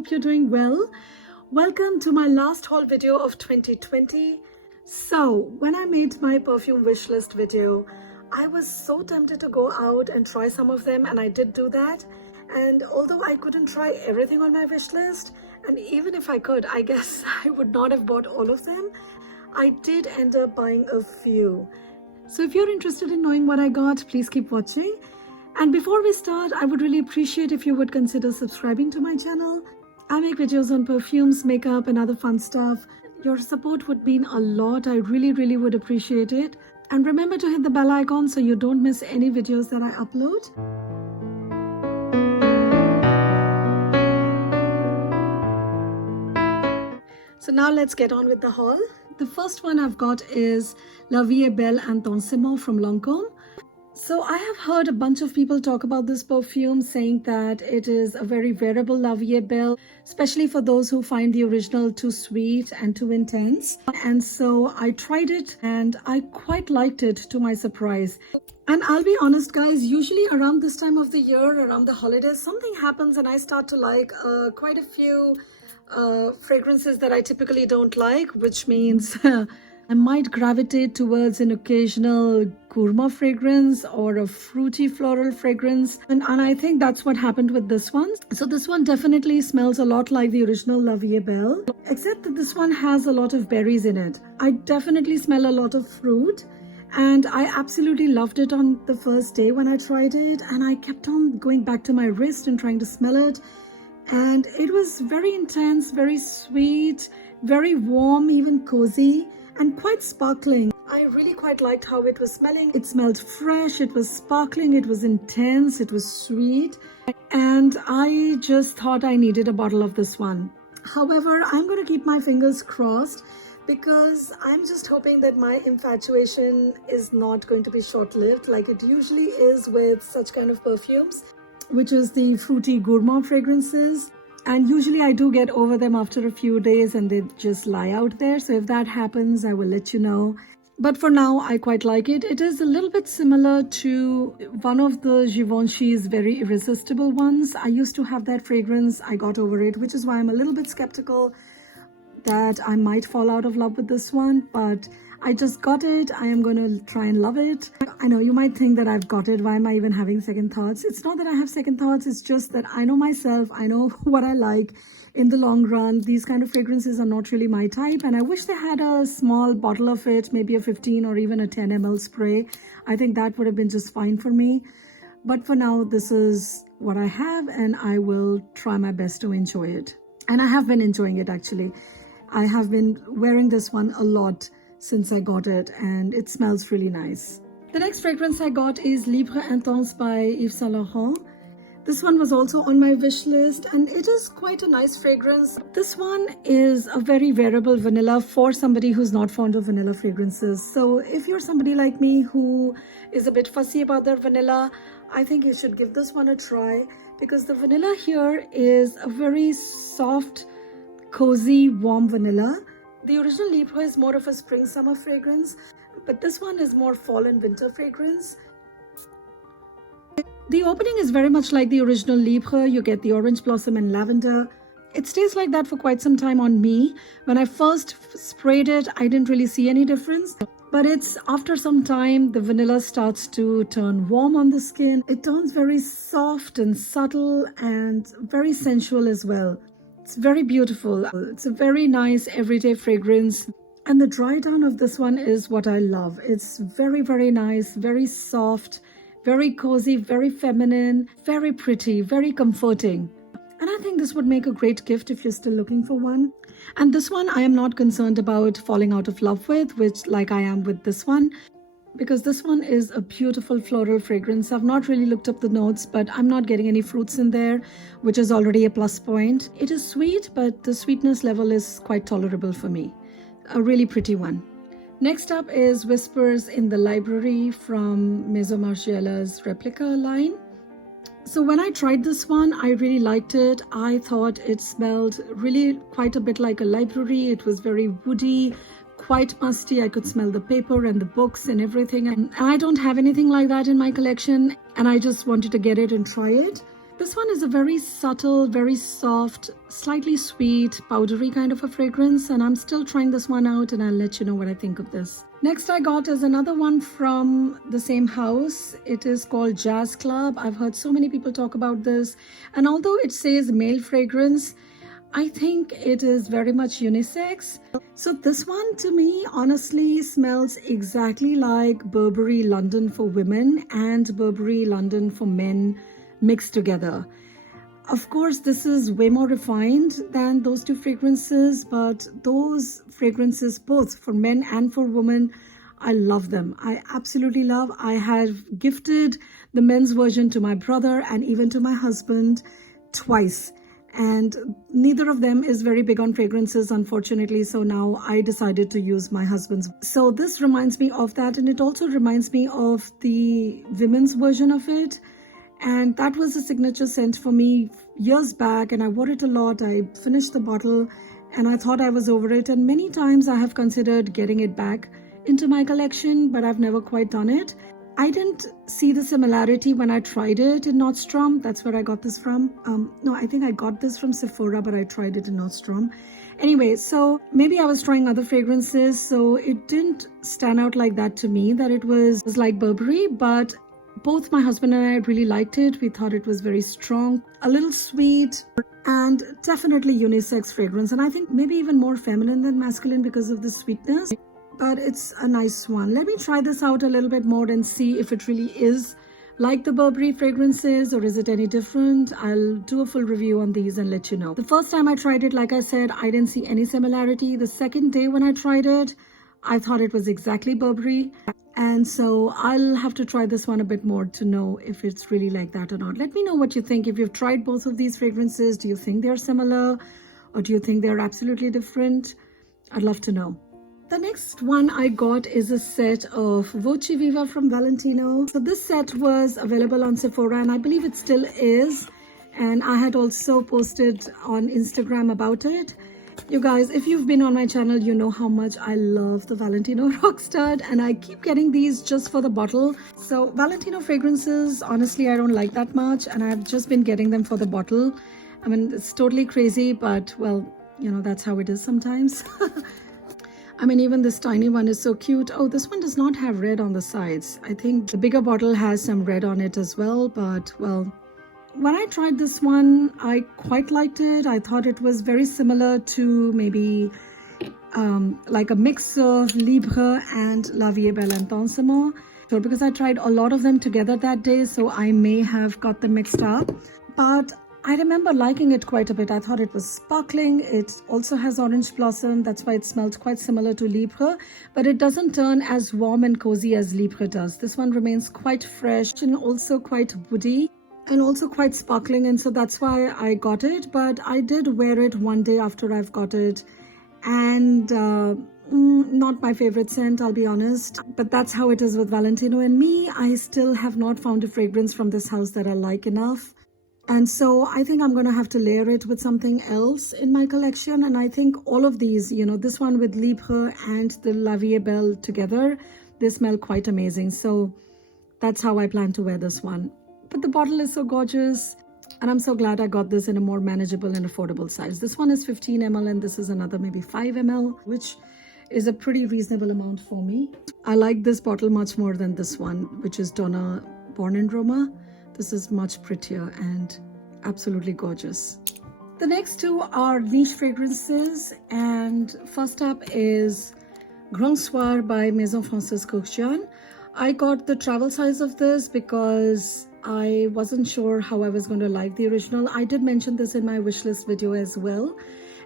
hope you're doing well. Welcome to my last haul video of 2020. So when I made my perfume wish list video, I was so tempted to go out and try some of them, and I did do that. And although I couldn't try everything on my wish list, and even if I could, I guess I would not have bought all of them, I did end up buying a few. So if you're interested in knowing what I got, please keep watching. And before we start, I would really appreciate if you would consider subscribing to my channel. I make videos on perfumes, makeup and other fun stuff. Your support would mean a lot. I really would appreciate it. And remember to hit the bell icon so you don't miss any videos that I upload. So now let's get on with the haul. The first one I've got is La Vie est Belle Intensimo from Lancôme. So I have heard a bunch of people talk about this perfume, saying that it is a very wearable La Vie est Belle, especially for those who find the original too sweet and too intense. And so I tried it and I quite liked it, to my surprise. And I'll be honest guys, usually around this time of the year, around the holidays, something happens and I start to like quite a few fragrances that I typically don't like, which means I might gravitate towards an occasional gourmand fragrance or a fruity floral fragrance. And I think that's what happened with this one. So this one definitely smells a lot like the original La Vie est Belle, except that this one has a lot of berries in it. I definitely smell a lot of fruit. And I absolutely loved it on the first day when I tried it. And I kept on going back to my wrist and trying to smell it. And it was very intense, very sweet, very warm, even cozy, and quite sparkling. I really quite liked how it was smelling. It smelled fresh, it was sparkling, it was intense, it was sweet. And I just thought I needed a bottle of this one. However, I'm going to keep my fingers crossed because I'm just hoping that my infatuation is not going to be short-lived like it usually is with such kind of perfumes, which is the fruity gourmand fragrances. And usually I do get over them after a few days and they just lie out there. So if that happens, I will let you know. But for now, I quite like it. It is a little bit similar to one of the Givenchy's very irresistible ones. I used to have that fragrance. I got over it, which is why I'm a little bit skeptical that I might fall out of love with this one. But I just got it. I am going to try and love it. I know you might think that I've got it. Why am I even having second thoughts? It's not that I have second thoughts. It's just that I know myself. I know what I like in the long run. These kind of fragrances are not really my type. And I wish they had a small bottle of it, maybe a 15 or even a 10 ml spray. I think that would have been just fine for me. But for now, this is what I have and I will try my best to enjoy it. And I have been enjoying it actually. I have been wearing this one a lot since I got it and it smells really nice. The next fragrance I got is Libra Intense by Yves Saint Laurent. This one was also on my wish list and it is quite a nice fragrance. This one is a very wearable vanilla for somebody who's not fond of vanilla fragrances. So if you're somebody like me who is a bit fussy about their vanilla, I think you should give this one a try because the vanilla here is a very soft, cozy, warm vanilla. The original Libra is more of a spring-summer fragrance, but this one is more fall and winter fragrance. The opening is very much like the original Libra. You get the orange blossom and lavender. It stays like that for quite some time on me. When I first sprayed it, I didn't really see any difference. But it's after some time, the vanilla starts to turn warm on the skin. It turns very soft and subtle and very sensual as well. It's very beautiful. It's a very nice everyday fragrance. And the dry down of this one is what I love. It's very nice, very soft, very cozy, very feminine, very pretty, very comforting. And I think this would make a great gift if you're still looking for one. And this one I am not concerned about falling out of love with, which like I am with this one. Because this one is a beautiful floral fragrance. I've not really looked up the notes, but I'm not getting any fruits in there, which is already a plus point. It is sweet, but the sweetness level is quite tolerable for me. A really pretty one. Next up is Whispers in the Library from Maison Margiela's Replica line. So when I tried this one, I really liked it. I thought it smelled really quite a bit like a library. It was very woody, quite musty. I could smell the paper and the books and everything. And I don't have anything like that in my collection. And I just wanted to get it and try it. This one is a very subtle, very soft, slightly sweet, powdery kind of a fragrance, and I'm still trying this one out and I'll let you know what I think of this. Next I got is another one from the same house. It is called Jazz Club. I've heard so many people talk about this, and although it says male fragrance, I think it is very much unisex. So this one to me honestly smells exactly like Burberry London for women and Burberry London for men mixed together. Of course, this is way more refined than those two fragrances, but those fragrances, both for men and for women, I love them. I absolutely love. I have gifted the men's version to my brother and even to my husband twice. And neither of them is very big on fragrances, unfortunately, so now I decided to use my husband's. So this reminds me of that, and it also reminds me of the women's version of it, and that was a signature scent for me years back, and I wore it a lot. I finished the bottle and I thought I was over it, and many times I have considered getting it back into my collection, but I've never quite done it. I didn't see the similarity when I tried it in Nordstrom. That's where I got this from. No, I think I got this from Sephora, but I tried it in Nordstrom. Anyway, so maybe I was trying other fragrances, so it didn't stand out like that to me, that it was like Burberry, but both my husband and I really liked it. We thought it was very strong, a little sweet, and definitely unisex fragrance. And I think maybe even more feminine than masculine because of the sweetness. But it's a nice one. Let me try this out a little bit more and see if it really is like the Burberry fragrances or is it any different. I'll do a full review on these and let you know. The first time I tried it, like I said, I didn't see any similarity. The second day when I tried it, I thought it was exactly Burberry. And so I'll have to try this one a bit more to know if it's really like that or not. Let me know what you think. If you've tried both of these fragrances, do you think they're similar or do you think they're absolutely different? I'd love to know. The next one I got is a set of Voce Viva from Valentino. So this set was available on Sephora and I believe it still is. And I had also posted on Instagram about it. You guys, if you've been on my channel, you know how much I love the Valentino Rock Stud, and I keep getting these just for the bottle. So Valentino fragrances, honestly, I don't like that much, and I've just been getting them for the bottle. I mean, it's totally crazy, but well, you know, that's how it is sometimes. I mean, even this tiny one is so cute. Oh, this one does not have red on the sides. I think the bigger bottle has some red on it as well, but well, when I tried this one, I quite liked it. I thought it was very similar to maybe like a mix of Libra and La Vie est Belle Intensement. So because I tried a lot of them together that day, so I may have got them mixed up. But I remember liking it quite a bit. I thought it was sparkling. It also has orange blossom. That's why it smells quite similar to Libra. But it doesn't turn as warm and cozy as Libra does. This one remains quite fresh and also quite woody. And also quite sparkling, and so that's why I got it. But I did wear it one day after I've got it, and not my favorite scent, I'll be honest, but that's how it is with Valentino and me. I still have not found a fragrance from this house that I like enough, and so I think I'm gonna have to layer it with something else in my collection. And I think all of these, you know, this one with Libra and the La Vie est Belle together, they smell quite amazing. So that's how I plan to wear this one. But the bottle is so gorgeous, and I'm so glad I got this in a more manageable and affordable size. This one is 15 ml and this is another maybe 5 ml, which is a pretty reasonable amount for me. I like this bottle much more than this one, which is Donna Born in Roma. This is much prettier and absolutely gorgeous. The next two are niche fragrances, and first up is Gronk Soir by Maison Francis Kurkdjian. I got the travel size of this because I wasn't sure how I was going to like the original. I did mention this in my wishlist video as well,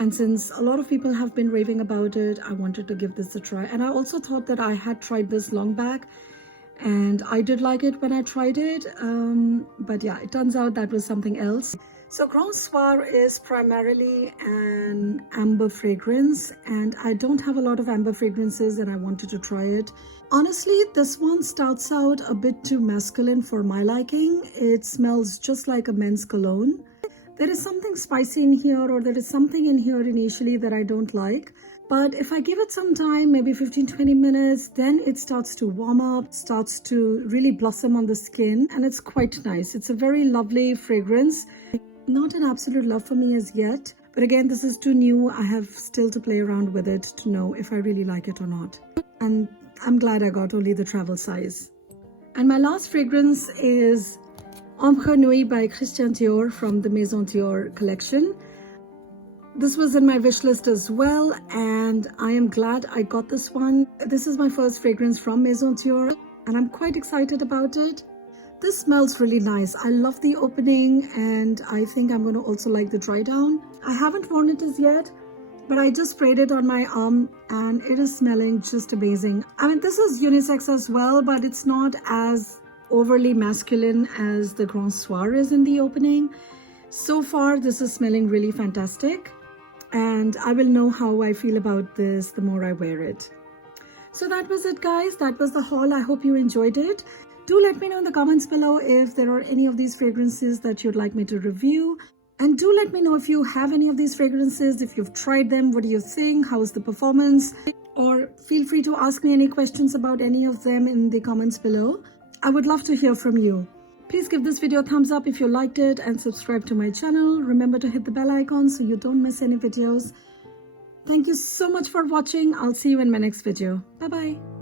and since a lot of people have been raving about it, I wanted to give this a try. And I also thought that I had tried this long back and I did like it when I tried it, but yeah, it turns out that was something else. So Gronk Soir is primarily an amber fragrance, and I don't have a lot of amber fragrances and I wanted to try it. Honestly, this one starts out a bit too masculine for my liking. It smells just like a men's cologne. There is something spicy in here, or there is something in here initially that I don't like. But if I give it some time, maybe 15-20 minutes, then it starts to warm up, starts to really blossom on the skin, and it's quite nice. It's a very lovely fragrance. Not an absolute love for me as yet, but again, this is too new. I have still to play around with it to know if I really like it or not. And I'm glad I got only the travel size. And my last fragrance is Ombre Nuit by Christian Dior from the Maison Dior collection. This was in my wish list as well, and I am glad I got this one. This is my first fragrance from Maison Dior, and I'm quite excited about it. This smells really nice. I love the opening, and I think I'm going to also like the dry down. I haven't worn it as yet, but I just sprayed it on my arm, and it is smelling just amazing. I mean, this is unisex as well, but it's not as overly masculine as the Gronk Soir is in the opening. So far, this is smelling really fantastic. And I will know how I feel about this the more I wear it. So that was it, guys. That was the haul. I hope you enjoyed it. Do let me know in the comments below if there are any of these fragrances that you'd like me to review. And do let me know if you have any of these fragrances, if you've tried them, what do you think, how is the performance? Or feel free to ask me any questions about any of them in the comments below. I would love to hear from you. Please give this video a thumbs up if you liked it and subscribe to my channel. Remember to hit the bell icon so you don't miss any videos. Thank you so much for watching. I'll see you in my next video. Bye-bye.